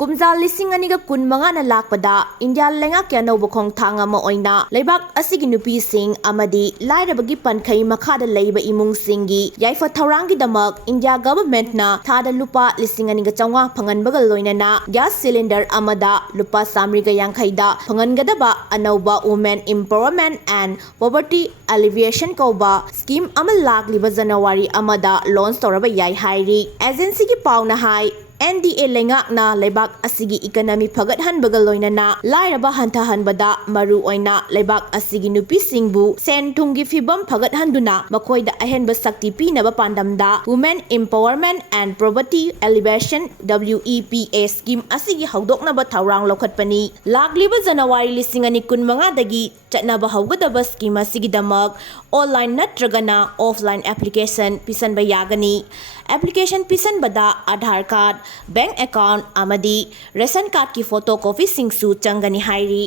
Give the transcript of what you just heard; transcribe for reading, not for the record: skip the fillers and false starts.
ꯀꯨꯝꯖꯥ 2025ꯅ ꯂꯥꯛꯄꯗ ꯏꯟꯗꯤꯌꯥ ꯂꯩꯉꯥꯛꯀꯤ ꯑꯅꯧꯕ ꯈꯣꯡꯊꯥꯡ ꯑꯃ ꯑꯣꯏꯅ ꯂꯩꯕꯥꯛ ꯑꯁꯤꯒꯤ ꯅꯨꯄꯤꯁꯤꯡ ꯑꯃꯗꯤ ꯂꯥꯏꯔꯕꯒꯤ ꯄꯟꯈꯩ ꯃꯈꯥꯗ ꯂꯩꯕ ꯏꯃꯨꯡꯁꯤꯡꯒꯤ ꯌꯥꯏꯐ ꯊꯧꯔꯥꯡꯒꯤꯗꯃꯛ ꯏꯟꯗꯤꯌꯥ ꯒꯚꯔꯟꯃꯦꯟꯠꯅ ꯊꯥꯗ ꯂꯨꯄꯥ 2,500 ꯐꯪꯍꯟꯕꯒ ꯂꯣꯏꯅꯅ ꯒ꯭ꯌꯥꯁ ꯁꯤꯂꯤꯟꯗꯔ ꯑꯃꯗ ꯂꯨꯄꯥ 150ꯗ ꯐꯪꯍꯟꯒꯗꯕ ꯑꯅꯧꯕ ꯋꯨꯃꯦꯟ ꯏꯝꯄꯥꯋꯔꯃꯦꯟꯠ ꯑꯦꯟড ꯄꯣꯚꯔꯇꯤ ꯑꯦꯂꯤꯚꯤꯌꯦꯁꯟ ꯀꯧꯕ ꯁ꯭ꯀꯤꯝ ꯑꯃ ꯂꯥꯛꯂꯤꯕ ꯖꯅꯋꯥꯔꯤ ꯑꯃꯗ ꯂꯣꯟꯆ ꯇꯧꯔꯕ ꯌꯥꯏ ꯍꯥꯏꯔꯤ꯫ ꯑꯦꯖꯦꯟꯁꯤꯒꯤ ꯄꯥꯎꯅ ꯍꯥꯏ NDA ꯂꯩꯉꯥꯛꯅ ꯂꯩꯕꯥꯛ ꯑꯁꯤꯒꯤ ꯏꯀꯣꯅꯣꯃꯤ ꯐꯒꯠꯍꯟꯕꯒ ꯂꯣꯏꯅꯅ ꯂꯥꯏꯔꯕ ꯍꯟꯊꯍꯟꯕꯗ ꯃꯔꯨꯑꯣꯏꯅ ꯂꯩꯕꯥꯛ ꯑꯁꯤꯒꯤ ꯅꯨꯄꯤꯁꯤꯡꯕꯨ ꯁꯦꯟ-ꯊꯨꯝꯒꯤ ꯐꯤꯚꯝ ꯐꯒꯠꯍꯟꯗꯨꯅ ꯃꯈꯣꯏꯗ ꯑꯍꯦꯟꯕ ꯁꯛꯇꯤ ꯄꯤꯅꯕ ꯄꯥꯟꯗꯝꯗ women empowerment and poverty alleviation WEPA scheme ꯑꯁꯤꯒꯤ ꯍꯧꯗꯣꯛꯅꯕ ꯊꯧꯔꯥꯡ ꯂꯧꯈꯠꯄꯅꯤ꯫ ꯂꯥꯛꯂꯤꯕ ꯖꯅꯋꯥꯔꯤ 2025ꯗꯒꯤ ꯆꯠꯅꯕ ꯍꯧꯒꯗꯕ ꯁ꯭ꯀꯤꯝ ꯑꯁꯤꯒꯤꯗꯃꯛ ꯑꯣꯟꯂꯥꯏꯟ ꯅꯠꯇ꯭ꯔꯒꯅ ꯑꯣꯐꯂꯥꯏꯟ ꯑꯦꯄ꯭ꯂꯤꯀꯦꯁꯟ ꯄꯤꯁꯟꯕ ꯌꯥꯒꯅꯤ꯫ ꯑꯦꯄ꯭ꯂꯤꯀꯦꯁꯟ ꯄꯤꯁꯟꯕꯗ ꯑꯥꯙꯥꯔ ꯀꯥꯔꯗ, ꯕꯦꯡꯛ ꯑꯦꯀꯥꯎꯟꯠ ꯑꯃꯗꯤ ꯔꯦꯁꯟ ꯀꯥꯔꯗꯀꯤ ꯐꯣꯇꯣ ꯀꯣꯄꯤꯁꯤꯡꯁꯨ ꯆꯪꯒꯅꯤ ꯍꯥꯏꯔꯤ꯫